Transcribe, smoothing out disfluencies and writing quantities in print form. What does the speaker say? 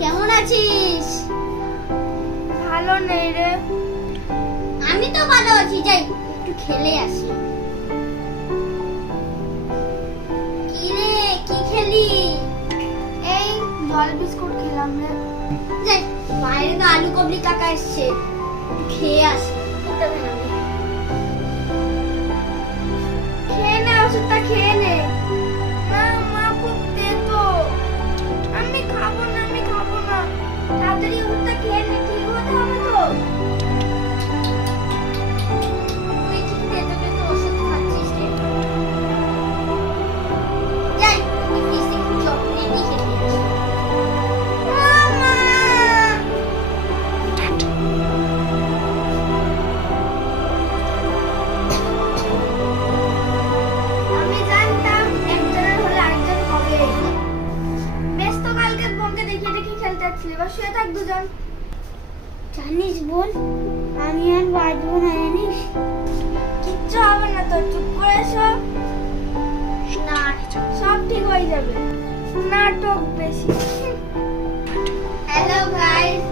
কেমন আছিস? ভালো নেই রে। আমি তো ভালো আছি, যাই একটু খেলে আসি। কি রে, কি খেলি? এই জল বিস্কুট খেলাম রে। যাই, বাইরে তো আলু কাবলি কাকা এসছে, একটু খেয়ে আসি। ওটা বানাবি। খেয়ে নে, ওষুধটা খেয়ে নে। না মা, খুব তেতো। আমি খাবো না। তাড়াতাড়ি ওষুধটা খেয়ে নে, ঠিক হতে হবে তো। তুই ঠিক তেতো তেতো ওষুধ খাচ্ছিস রে। যাই, আমি ফ্রিজ থেকে চকলেট নিয়ে খেতে আসি। মামা! আমি জানতাম একজনের হলে আরেকজন হবে। বেশ তো, কালকে বোনকে দেখিয়ে খেলতে আসছিলি, এবার শুয়ে থাক দুজন। জানিস বোন, আমি আর বাঁচবো না জানিস। কিচ্ছু হবে না তো, চুপ করে এসো। না, সব ঠিক হয়ে যাবে। নাটক বেশি। Hello guys,